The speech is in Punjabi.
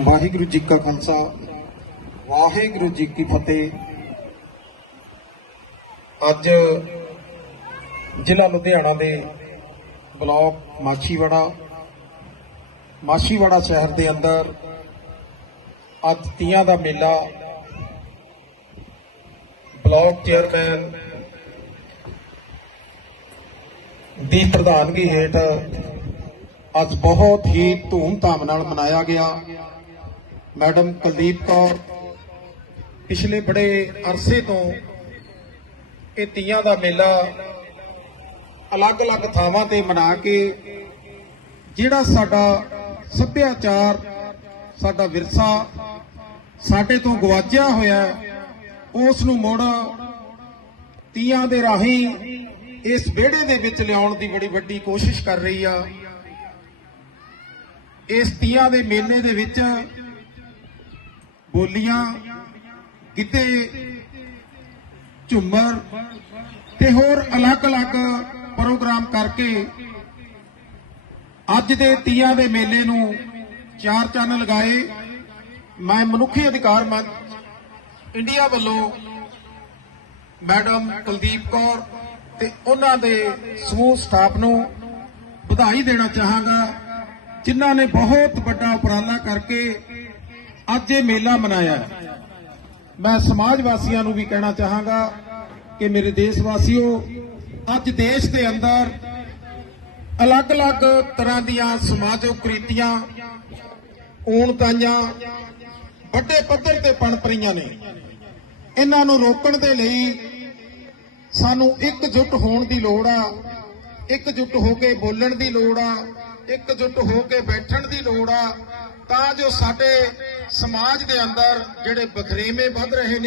ਵਾਹਿਗੁਰੂ ਜੀ ਕਾ ਖਾਲਸਾ, ਵਾਹਿਗੁਰੂ ਜੀ ਕੀ ਫਤਿਹ। ਅੱਜ ਜ਼ਿਲ੍ਹਾ ਲੁਧਿਆਣਾ ਦੇ ਬਲਾਕ ਮਾਛੀਵਾੜਾ ਮਾਛੀਵਾੜਾ ਸ਼ਹਿਰ ਦੇ ਅੰਦਰ ਅੱਜ ਤੀਆਂ ਦਾ ਮੇਲਾ ਬਲਾਕ ਚੇਅਰਮੈਨ ਦੀ ਪ੍ਰਧਾਨਗੀ ਹੇਠ ਅੱਜ ਬਹੁਤ ਹੀ ਧੂਮ-ਧਾਮ ਨਾਲ ਮਨਾਇਆ ਗਿਆ। ਮੈਡਮ ਕੁਲਦੀਪ ਕੌਰ ਪਿਛਲੇ ਬੜੇ ਅਰਸੇ ਤੋਂ ਇਹ ਤੀਆਂ ਦਾ ਮੇਲਾ ਅਲੱਗ-ਅਲੱਗ ਥਾਵਾਂ ਤੇ ਮਨਾ ਕੇ ਜਿਹੜਾ ਸਾਡਾ ਸੱਭਿਆਚਾਰ ਸਾਡਾ ਵਿਰਸਾ ਸਾਡੇ ਤੋਂ ਗਵਾਚਿਆ ਹੋਇਆ ਹੈ, ਉਸ ਨੂੰ ਮੁੜ ਤੀਆਂ ਦੇ ਰਾਹੀਂ ਇਸ ਵਿਹੜੇ ਦੇ ਵਿੱਚ ਲਿਆਉਣ ਦੀ ਬੜੀ ਵੱਡੀ ਕੋਸ਼ਿਸ਼ ਕਰ ਰਹੀ ਆ। ਇਸ ਤੀਆਂ ਦੇ ਮੇਲੇ ਦੇ ਵਿੱਚ ਬੋਲੀਆਂ ਗਿੱਧੇ ਝੁੰਮਰ ਤੇ ਹੋਰ ਅਲੱਗ-ਅਲੱਗ ਪ੍ਰੋਗਰਾਮ ਕਰਕੇ ਅੱਜ ਦੇ ਤੀਆਂ ਦੇ ਮੇਲੇ ਨੂੰ ਚਾਰ ਚੰਨ ਲਗਾਏ। ਮੈਂ ਮਨੁੱਖੀ ਅਧਿਕਾਰ ਮੰਚ ਇੰਡੀਆ ਵੱਲੋਂ ਮੈਡਮ ਕੁਲਦੀਪ ਕੌਰ ਤੇ ਉਹਨਾਂ ਦੇ ਸਮੂਹ ਸਟਾਫ ਨੂੰ ਵਧਾਈ ਦੇਣਾ ਚਾਹਾਂਗਾ, ਜਿਨ੍ਹਾਂ ਨੇ ਬਹੁਤ ਵੱਡਾ ਉਪਰਾਲਾ ਕਰਕੇ ਅੱਜ ਇਹ ਮੇਲਾ ਮਨਾਇਆ ਮੈਂ ਸਮਾਜ ਵਾਸੀਆਂ ਨੂੰ ਵੀ ਕਹਿਣਾ ਚਾਹਾਂਗਾ ਕਿ ਮੇਰੇ ਦੇਸ਼ ਵਾਸੀਓ, ਅੱਜ ਦੇਸ਼ ਦੇ ਅੰਦਰ ਅਲੱਗ-ਅਲੱਗ ਤਰ੍ਹਾਂ ਦੀਆਂ ਸਮਾਜਿਕ ਕ੍ਰਿਤੀਆਂ, ਊਣਤਾਈਆਂ ਵੱਡੇ ਪੱਧਰ ਤੇ ਪਣਪ ਰਹੀਆਂ ਨੇ। ਇਹਨਾਂ ਨੂੰ ਰੋਕਣ ਦੇ ਲਈ ਸਾਨੂੰ ਇਕਜੁੱਟ ਹੋਣ ਦੀ ਲੋੜ ਆ ਇਕਜੁੱਟ ਹੋ ਕੇ ਬੋਲਣ ਦੀ ਲੋੜ ਆ ਇਕਜੁੱਟ ਹੋ ਕੇ ਬੈਠਣ ਦੀ ਲੋੜ ਆ, ਤਾਂ ਜੋ ਸਾਡੇ ਸਮਾਜ ਦੇ ਅੰਦਰ ਜਿਹੜੇ ਬਖਰੇਵੇਂ ਵੱਧ ਰਹੇ ਨੇ